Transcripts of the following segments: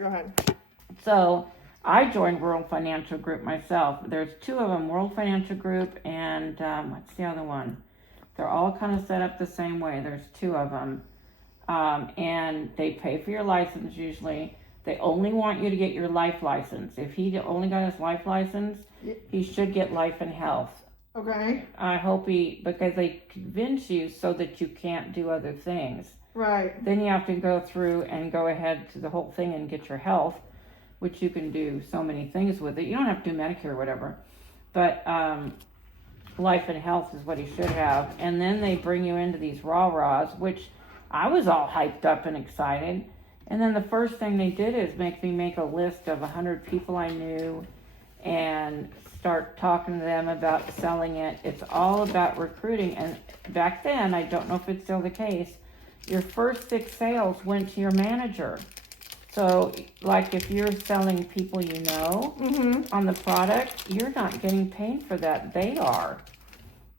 Go ahead. So I joined World Financial Group myself. There's two of them, World Financial Group and what's the other one? They're all kind of set up the same way. There's two of them. And they pay for your license usually. They only want you to get your life license. If he only got his life license, he should get life and health. Okay. I hope because they convince you so that you can't do other things. Right. Then you have to go through and go ahead to the whole thing and get your health, which you can do so many things with it. You don't have to do Medicare or whatever, but life and health is what he should have. And then they bring you into these rah-rahs, which I was all hyped up and excited. And then the first thing they did is make me make a list of 100 people I knew and start talking to them about selling it. It's all about recruiting. And back then, I don't know if it's still the case, your first 6 sales went to your manager. So, like if you're selling people you know on the product, you're not getting paid for that. They are.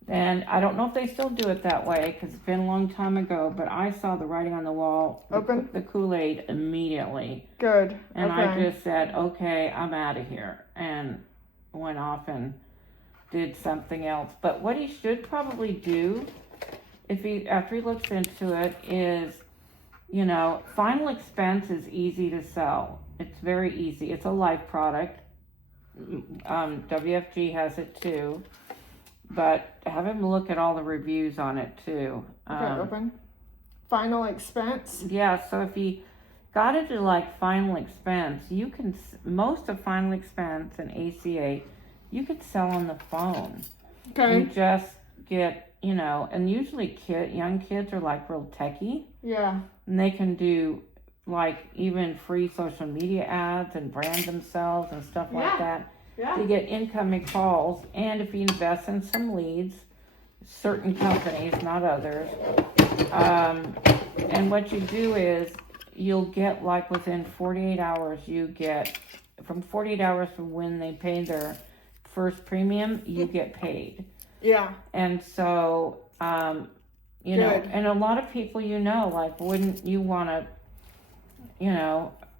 And I don't know if they still do it that way because it's been a long time ago, but I saw the writing on the wall, the Kool-Aid immediately. Good. And okay. I just said, okay, I'm out of here. And went off and did something else. But what he should probably do, after he looks into it, is, final expense is easy to sell. It's very easy. It's a life product. WFG has it too. But have him look at all the reviews on it too. Okay, open. Final expense? Yeah, so if you got into like final expense, you can, most of final expense and ACA, you could sell on the phone. Okay. You just get, and usually young kids are like real techie. Yeah. And they can do like even free social media ads and brand themselves and stuff like that. Yeah. To get incoming calls, and if you invest in some leads, certain companies, not others, and what you do is you'll get like within 48 hours, you get from 48 hours from when they pay their first premium, you get paid. Yeah. And so, you know, and a lot of people, like, wouldn't you want to,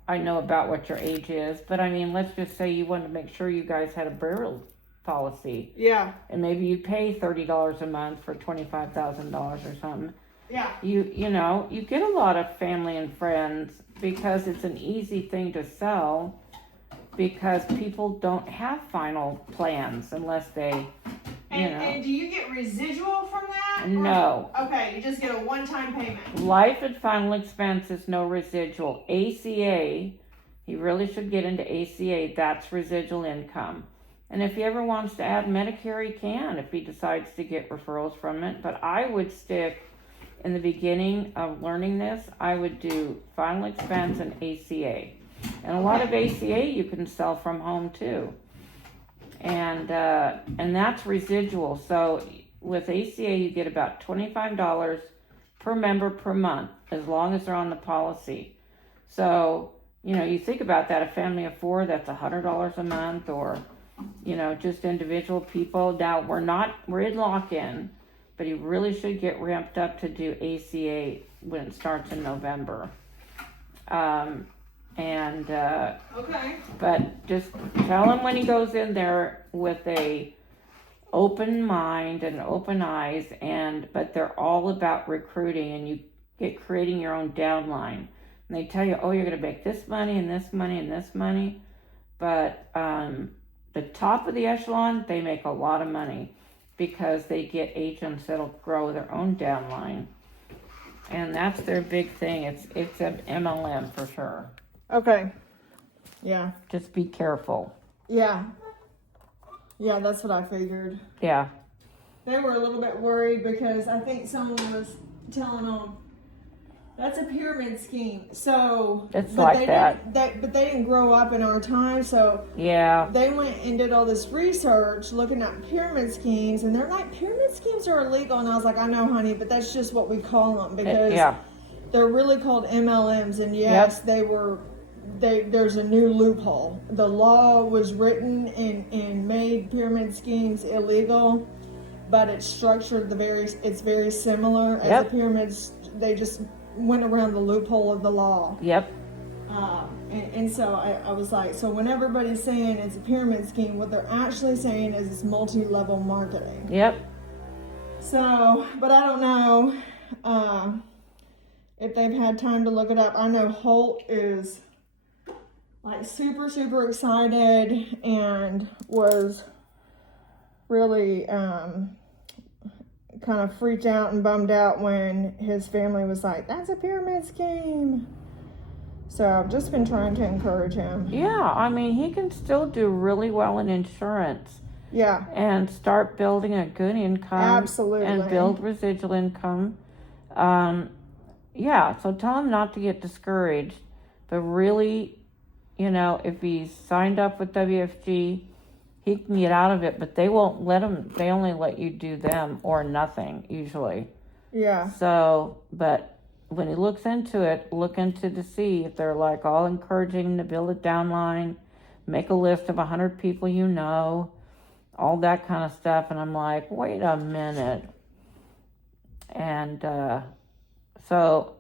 I know about what your age is, but I mean, let's just say you wanted to make sure you guys had a burial policy. Yeah. And maybe you'd pay $30 a month for $25,000 or something. Yeah. You get a lot of family and friends because it's an easy thing to sell because people don't have final plans unless they, And do you get residual from that? No. Okay, you just get a one-time payment. Life and final expenses, no residual. ACA, he really should get into ACA. That's residual income. And if he ever wants to add Medicare, he can if he decides to get referrals from it. But I would stick, in the beginning of learning this, I would do final expense and ACA. And a lot of ACA you can sell from home too. And that's residual. So with ACA, you get about $25 per member per month, as long as they're on the policy. So, you think about that, a family of 4, that's $100 a month, or, just individual people. Now, we're in lock-in, but you really should get ramped up to do ACA when it starts in November. Okay. But just tell him when he goes in there with a open mind and open eyes, but they're all about recruiting, and you get creating your own downline. And they tell you, oh, you're going to make this money and this money and this money. But the top of the echelon, they make a lot of money because they get agents that'll grow their own downline. And that's their big thing. It's an MLM for sure. Okay. Yeah. Just be careful. Yeah. Yeah, that's what I figured. Yeah. They were a little bit worried because I think someone was telling them that's a pyramid scheme. So It's like that. But they didn't grow up in our time, so Yeah. they went and did all this research looking at pyramid schemes, and they're like, pyramid schemes are illegal. And I was like, I know, honey, but that's just what we call them because they're really called MLMs. And yes, there's a new loophole. The law was written and made pyramid schemes illegal, but it's structured it's very similar as the pyramids. They just went around the loophole of the law. Yep. And so I was like, so when everybody's saying it's a pyramid scheme, what they're actually saying is it's multi-level marketing. Yep. So, but I don't know if they've had time to look it up. I know Holt is like super, super excited and was really kind of freaked out and bummed out when his family was like, that's a pyramid scheme. So I've just been trying to encourage him. Yeah, I mean, he can still do really well in insurance. Yeah. And start building a good income. Absolutely. And build residual income. Yeah, so tell him not to get discouraged. But really, you know, if he's signed up with WFG, he can get out of it. But they won't let him, they only let you do them or nothing, usually. Yeah. So, but when he looks into it, look into to see if they're like all encouraging to build a downline, make a list of 100 people you know, all that kind of stuff. And I'm like, wait a minute. And so.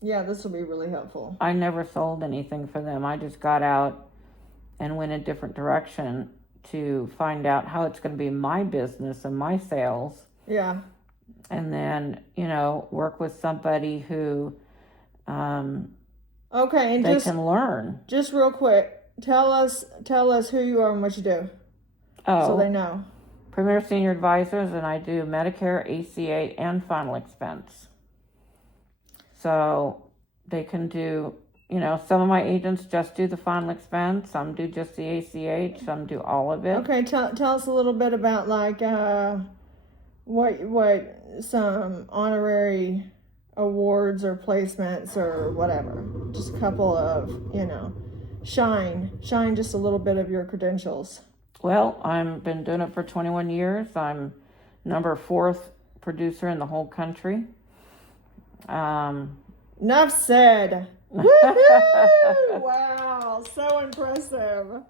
Yeah, this will be really helpful. I never sold anything for them. I just got out and went a different direction to find out how it's going to be my business and my sales. Yeah. And then, you know, work with somebody who okay, and they can learn. Just real quick, tell us who you are and what you do. Oh, so they know. Premier Senior Advisors, and I do Medicare, ACA, and final expense. So they can do, you know, some of my agents just do the final expense, some do just the ACH, some do all of it. Okay, tell us a little bit about like what some honorary awards or placements or whatever. Just a couple of, you know, shine just a little bit of your credentials. Well, I've been doing it for 21 years. I'm number 4th producer in the whole country. Enough said. Woo-hoo! Wow, so impressive.